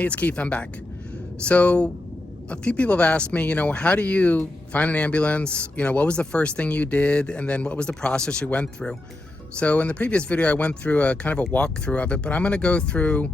Hey, it's Keith, I'm back. So a few people have asked me, how do you find an ambulance? What was the first thing you did? And then what was the process you went through? So in the previous video, I went through a kind of a walkthrough of it, but I'm gonna go through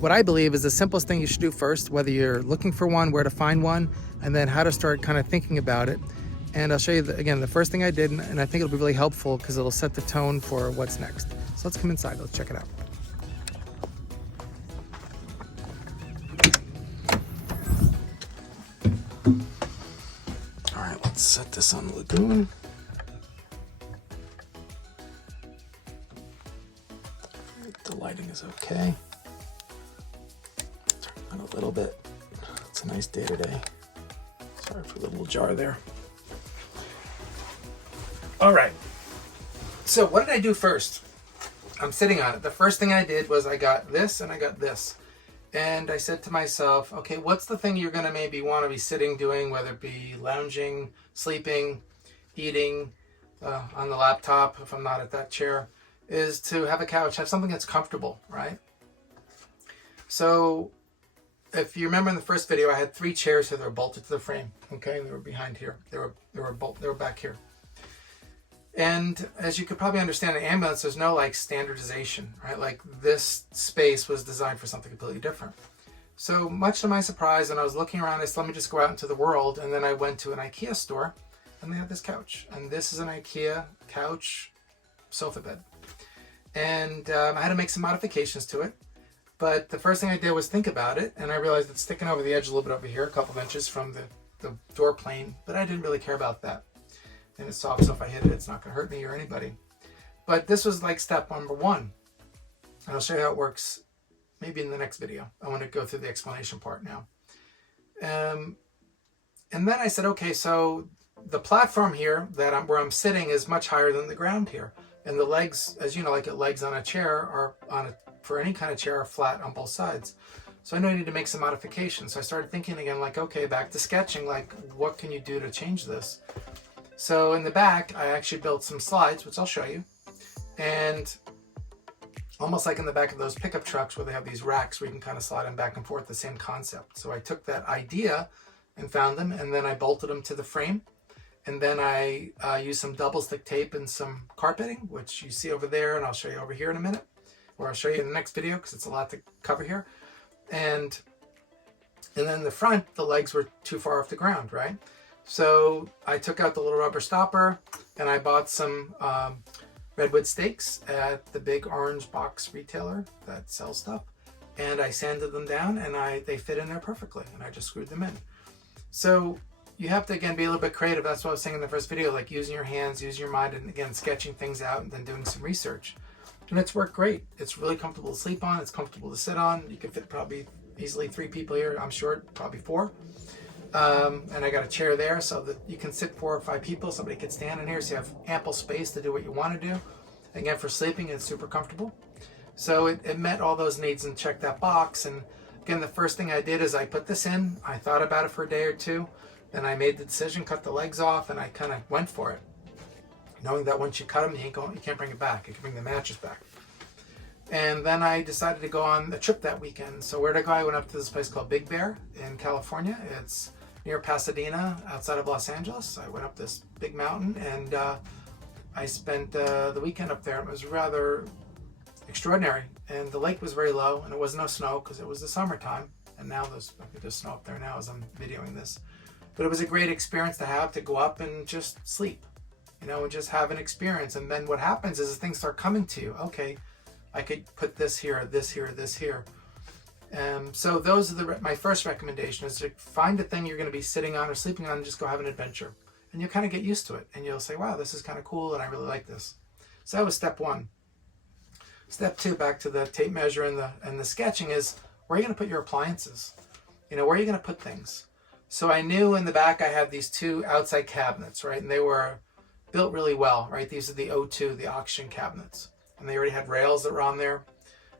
what I believe is the simplest thing you should do first, whether you're looking for one, where to find one, and then how to start kind of thinking about it. And I'll show you, again, the first thing I did, and I think it'll be really helpful because it'll set the tone for what's next. So let's come inside, let's check it out. All right, let's set this on the lagoon. The lighting is okay. Turn on a little bit. It's a nice day today. Sorry for the little jar there. All right. So what did I do first? I'm sitting on it. The first thing I did was I got this and I got this. And I said to myself, okay, what's the thing you're gonna maybe wanna be sitting doing, whether it be lounging, sleeping, eating, on the laptop, if I'm not at that chair, is to have a couch, have something that's comfortable, right? So if you remember in the first video, I had 3 chairs here that were bolted to the frame, okay? They were behind here. They were back here. And as you could probably understand, in an ambulance, there's no like standardization, right? Like this space was designed for something completely different. So much to my surprise, when I was looking around, I said, let me just go out into the world. And then I went to an IKEA store and they had this couch. And this is an IKEA couch sofa bed. And I had to make some modifications to it. But the first thing I did was think about it. And I realized it's sticking over the edge a little bit over here, a couple of inches from the door plane. But I didn't really care about that. And it's soft, so if I hit it, it's not going to hurt me or anybody. But this was like step number 1. And I'll show you how it works maybe in the next video. I want to go through the explanation part now. And then I said, okay, so the platform here where I'm sitting is much higher than the ground here. And the legs, as you know, like legs on a chair are for any kind of chair are flat on both sides. So I know I need to make some modifications. So I started thinking again, like, okay, back to sketching, like what can you do to change this? So in the back, I actually built some slides, which I'll show you. And almost like in the back of those pickup trucks where they have these racks where you can kind of slide them back and forth, the same concept. So I took that idea and found them, and then I bolted them to the frame. And then I used some double stick tape and some carpeting, which you see over there, and I'll show you over here in a minute. Or I'll show you in the next video because it's a lot to cover here. And then the front, the legs were too far off the ground, right? So I took out the little rubber stopper and I bought some redwood stakes at the big orange box retailer that sells stuff. And I sanded them down and they fit in there perfectly. And I just screwed them in. So you have to, again, be a little bit creative. That's what I was saying in the first video, like using your hands, using your mind, and again, sketching things out and then doing some research. And it's worked great. It's really comfortable to sleep on. It's comfortable to sit on. You can fit probably easily 3 people here. I'm sure probably 4. And I got a chair there so that you can sit 4 or 5 people. Somebody could stand in here, so you have ample space to do what you want to do. Again, for sleeping, it's super comfortable. So it met all those needs and checked that box. And again, the first thing I did is I put this in. I thought about it for a day or 2. Then I made the decision, cut the legs off, and I kind of went for it. Knowing that once you cut them, you can't bring it back. You can bring the mattress back. And then I decided to go on a trip that weekend. So where did I go? I went up to this place called Big Bear in California. It's near Pasadena, outside of Los Angeles. I went up this big mountain and I spent the weekend up there. It was rather extraordinary. And the lake was very low and it was no snow because it was the summertime. And now there's snow up there now as I'm videoing this. But it was a great experience to go up and just sleep, and just have an experience. And then what happens is things start coming to you. Okay, I could put this here, this here, this here. So those are my first recommendation is to find a thing you're going to be sitting on or sleeping on and just go have an adventure. And you'll kind of get used to it. And you'll say, wow, this is kind of cool and I really like this. So that was step 1. Step 2, back to the tape measure and the sketching, is where are you going to put your appliances? Where are you going to put things? So I knew in the back I had these 2 outside cabinets, right? And they were built really well, right? These are the O2, the oxygen cabinets. And they already had rails that were on there.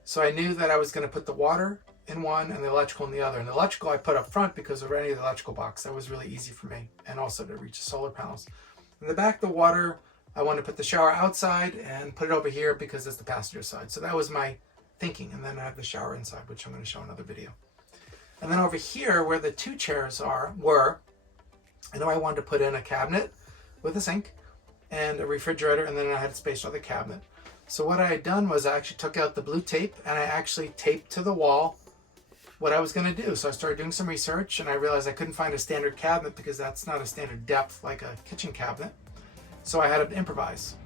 So I knew that I was going to put the water in one and the electrical in the other. And the electrical I put up front because of any of the electrical box. That was really easy for me. And also to reach the solar panels. In the back, the water, I wanted to put the shower outside and put it over here because it's the passenger side. So that was my thinking. And then I have the shower inside, which I'm going to show in another video. And then over here where the 2 chairs were, I know I wanted to put in a cabinet with a sink and a refrigerator, and then I had space for the cabinet. So what I had done was I actually took out the blue tape and I actually taped to the wall what I was going to do. So I started doing some research and I realized I couldn't find a standard cabinet because that's not a standard depth like a kitchen cabinet. So I had to improvise.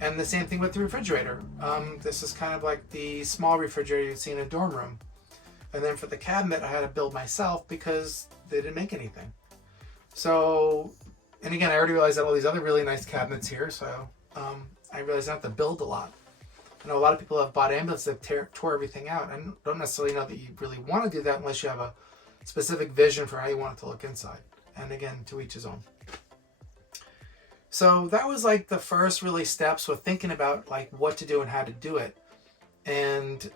And the same thing with the refrigerator. This is kind of like the small refrigerator you'd see in a dorm room. And then for the cabinet, I had to build myself because they didn't make anything. So, and again, I already realized that all these other really nice cabinets here. So I realized I have to build a lot. I know a lot of people have bought ambulances that tore everything out. I don't necessarily know that you really want to do that unless you have a specific vision for how you want it to look inside. And again, to each his own. So that was like the first really steps with thinking about like what to do and how to do it. And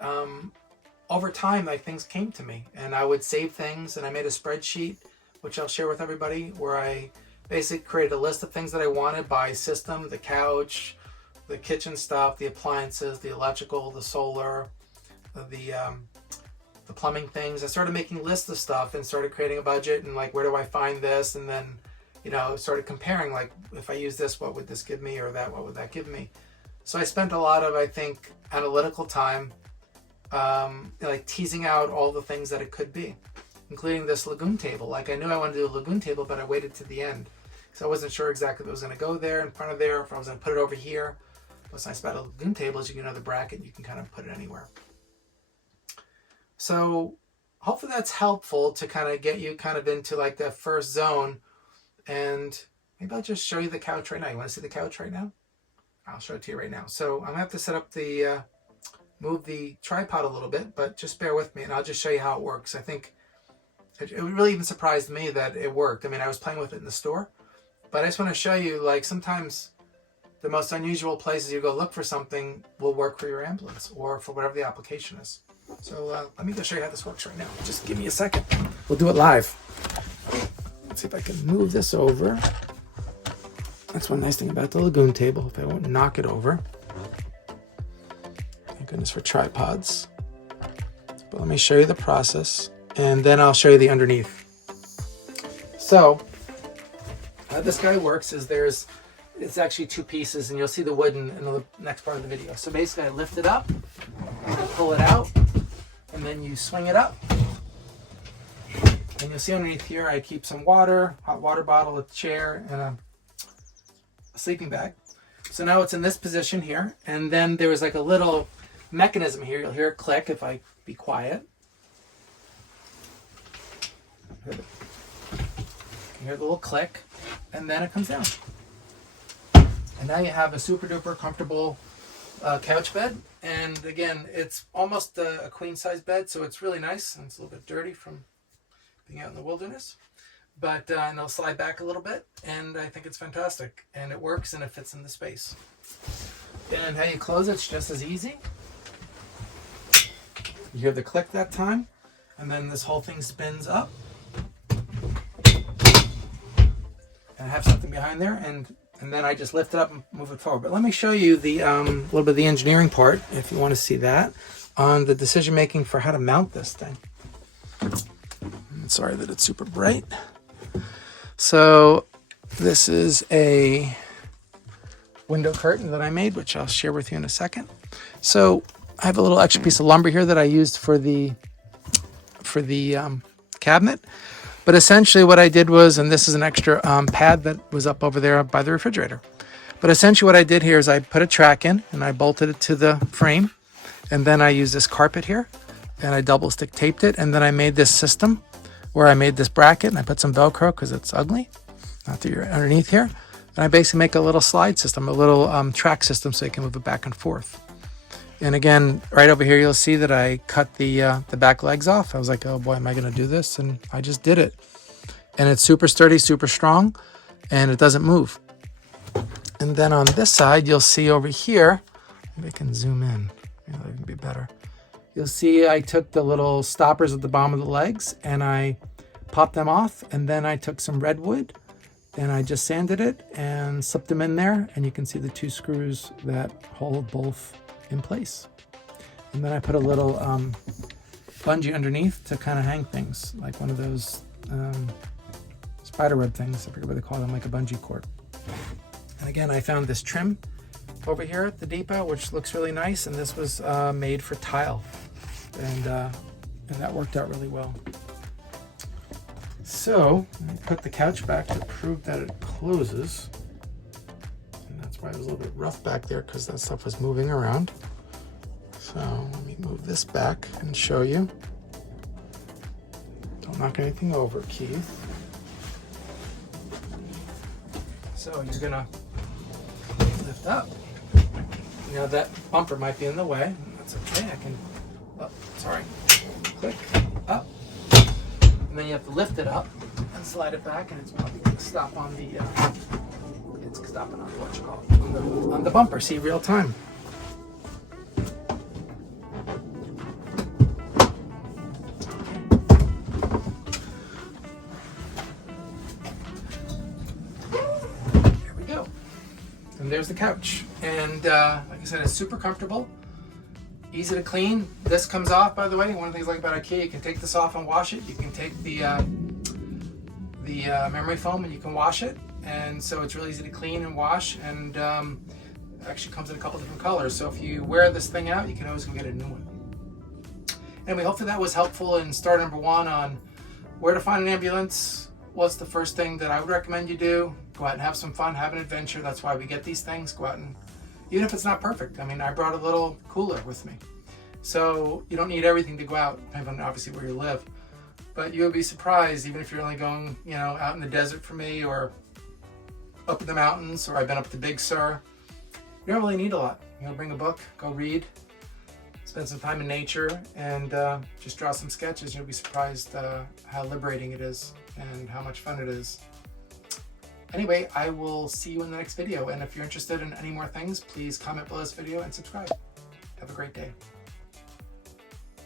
over time, like things came to me and I would save things, and I made a spreadsheet, which I'll share with everybody, where I basically created a list of things that I wanted by system: the couch, the kitchen stuff, the appliances, the electrical, the solar, the plumbing things. I started making lists of stuff and started creating a budget and like, where do I find this? And then, you know, started comparing, like, if I use this, what would this give me, or that, what would that give me? So I spent a lot of, I think, analytical time, like teasing out all the things that it could be, including this lagoon table. Like, I knew I wanted to do a lagoon table, but I waited to the end because I wasn't sure exactly if it was going to go there in front of there, if I was going to put it over here. What's nice about a lagoon table is you can have the bracket, you can kind of put it anywhere. So hopefully that's helpful to kind of get you kind of into like that first zone. And maybe I'll just show you the couch right now. You want to see the couch right now? I'll show it to you right now. So I'm going to have to set up the, move the tripod a little bit, but just bear with me and I'll just show you how it works. I think it really even surprised me that it worked. I mean, I was playing with it in the store, but I just want to show you, like, sometimes the most unusual places you go look for something will work for your ambulance or for whatever the application is. So let me go show you how this works right now. Just give me a second. We'll do it live. Let's see if I can move this over. That's one nice thing about the lagoon table. If I won't knock it over. Thank goodness for tripods. But let me show you the process, and then I'll show you the underneath. So how this guy works is it's actually 2 pieces, and you'll see the wood in the next part of the video. So basically I lift it up, pull it out, and then you swing it up. And you'll see underneath here I keep some water, hot water bottle, a chair, and a sleeping bag. So now it's in this position here, and then there was like a little mechanism here. You'll hear it click if I be quiet. You hear the little click, and then it comes down. And now you have a super duper comfortable couch bed. And again, it's almost a queen size bed, so it's really nice, and it's a little bit dirty from being out in the wilderness. But and it'll slide back a little bit, and I think it's fantastic. And it works, and it fits in the space. And how you close it's just as easy. You hear the click that time, and then this whole thing spins up. And I have something behind there, and then I just lift it up and move it forward. But let me show you the little bit of the engineering part, if you want to see that, on the decision making for how to mount this thing. Sorry that it's super bright. So this is a window curtain that I made, which I'll share with you in a second. So I have a little extra piece of lumber here that I used for the cabinet. But essentially what I did was, and this is an extra pad that was up over there by the refrigerator. But essentially what I did here is I put a track in and I bolted it to the frame. And then I used this carpet here and I double stick taped it. And then I made this system where I made this bracket and I put some Velcro because it's ugly, not that you're underneath here. And I basically make a little slide system, a little track system so you can move it back and forth. And again, right over here, you'll see that I cut the back legs off. I was like, oh boy, am I going to do this? And I just did it. And it's super sturdy, super strong, and it doesn't move. And then on this side, you'll see over here, maybe I can zoom in. Maybe that can be better. You'll see I took the little stoppers at the bottom of the legs and I popped them off. And then I took some redwood and I just sanded it and slipped them in there. And you can see the 2 screws that hold both in place. And then I put a little bungee underneath to kind of hang things, like one of those spider web things. I forget what they call them, like a bungee cord. And again, I found this trim over here at the depot, which looks really nice, and this was made for tile, and that worked out really well. So I put the couch back to prove that it closes, and that's why it was a little bit rough back there, because that stuff was moving around. So let me move this back and show you. Don't knock anything over, Keith. So you're gonna lift up. Now that bumper might be in the way. That's okay. I can, oh, sorry. Click up, and then you have to lift it up and slide it back, and it's probably going to stop on the. It's stopping on what you call it, on the bumper. See, real time. There we go. And there's the couch, and like I said, it's super comfortable, easy to clean. This comes off, by the way. One of the things I like about IKEA, you can take this off and wash it. You can take the memory foam and you can wash it, and so it's really easy to clean and wash, and it actually comes in a couple different colors. So if you wear this thing out, you can always go get a new one. Anyway, hopefully that was helpful in star number 1 on where to find an ambulance. What's the first thing that I would recommend you do? Go out and have some fun, have an adventure. That's why we get these things. Go out and, even if it's not perfect. I mean, I brought a little cooler with me. So you don't need everything to go out, depending on obviously where you live. But you'll be surprised, even if you're only going, you know, out in the desert for me, or up in the mountains, or I've been up to Big Sur. You don't really need a lot. You know, bring a book, go read, spend some time in nature, and just draw some sketches. You'll be surprised how liberating it is and how much fun it is. Anyway, I will see you in the next video, and if you're interested in any more things, please comment below this video and subscribe. Have a great day.